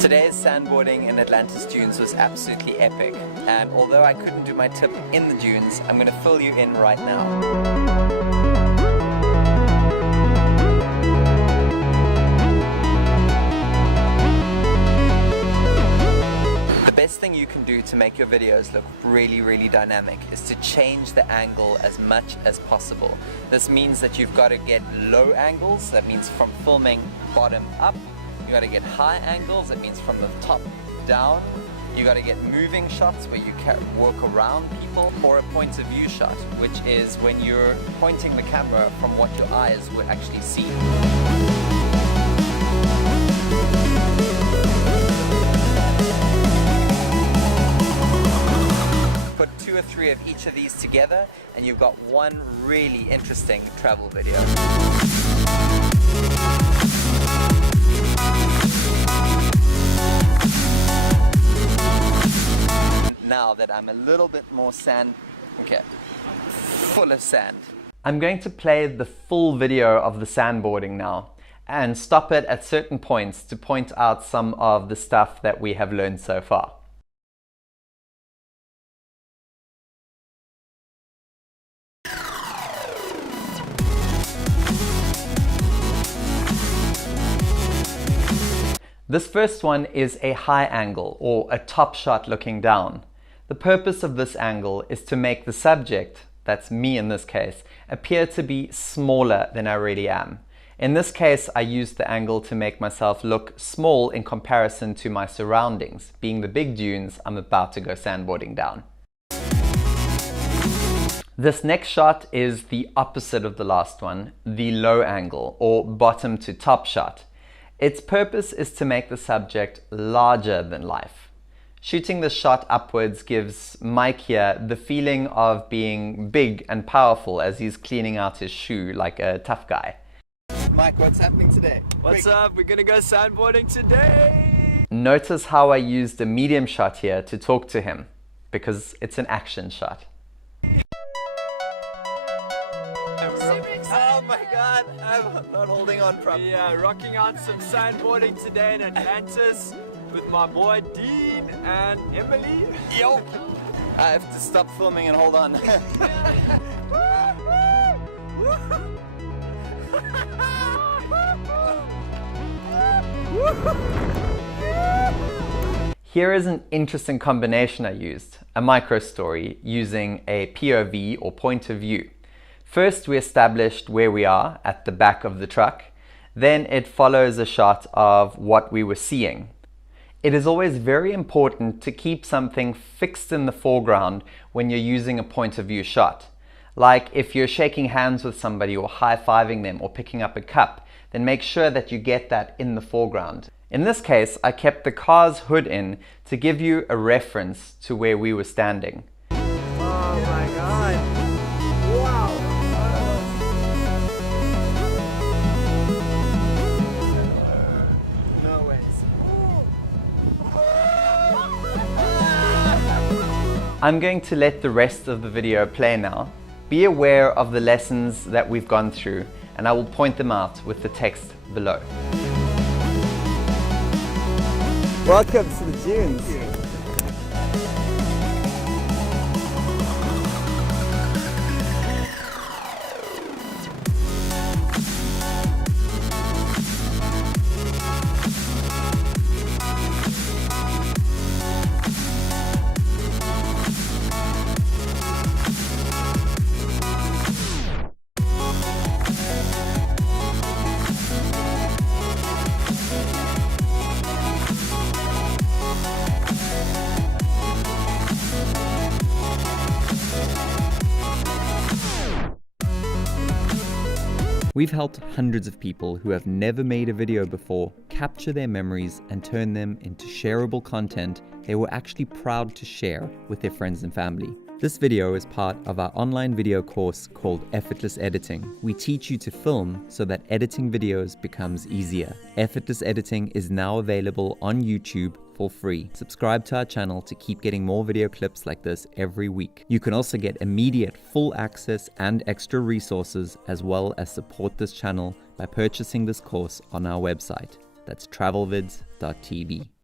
Today's sandboarding in Atlantis Dunes was absolutely epic, and although I couldn't do my tip in the dunes, I'm going to fill you in right now. The best thing you can do to make your videos look really dynamic is to change the angle as much as possible. This means that you've got to get low angles, that means from filming bottom up. You got to get high angles, that means from the top down. You got to get moving shots where you can walk around people, or a point of view shot, which is when you're pointing the camera from what your eyes would actually see. Put 2 or 3 of each of these together and you've got one really interesting travel video. Now that I'm a little bit more full of sand. I'm going to play the full video of the sandboarding now and stop it at certain points to point out some of the stuff that we have learned so far. This first one is a high angle, or a top shot looking down. The purpose of this angle is to make the subject, that's me in this case, appear to be smaller than I really am. In this case, I used the angle to make myself look small in comparison to my surroundings, being the big dunes I'm about to go sandboarding down. This next shot is the opposite of the last one, the low angle, or bottom to top shot. Its purpose is to make the subject larger than life. Shooting the shot upwards gives Mike here the feeling of being big and powerful as he's cleaning out his shoe like a tough guy. Mike, what's happening today? What's up? We're gonna go sandboarding today! Notice how I used a medium shot here to talk to him, because it's an action shot. Oh my god, I'm not holding on properly. Yeah, rocking out some sandboarding today in Atlantis with my boy Dean and Emily. Yo! I have to stop filming and hold on. Here is an interesting combination I used, a micro story using a POV or point of view. First, we established where we are at the back of the truck. Then it follows a shot of what we were seeing. It is always very important to keep something fixed in the foreground when you're using a point of view shot. Like if you're shaking hands with somebody or high-fiving them or picking up a cup, then make sure that you get that in the foreground. In this case, I kept the car's hood in to give you a reference to where we were standing. Oh my god! Wow! No ways. I'm going to let the rest of the video play now. Be aware of the lessons that we've gone through, and I will point them out with the text below. Welcome to the dunes. We've helped hundreds of people who have never made a video before capture their memories and turn them into shareable content they were actually proud to share with their friends and family. This video is part of our online video course called Effortless Editing. We teach you to film so that editing videos becomes easier. Effortless Editing is now available on YouTube for free. Subscribe to our channel to keep getting more video clips like this every week. You can also get immediate full access and extra resources, as well as support this channel by purchasing this course on our website. That's travelvids.tv.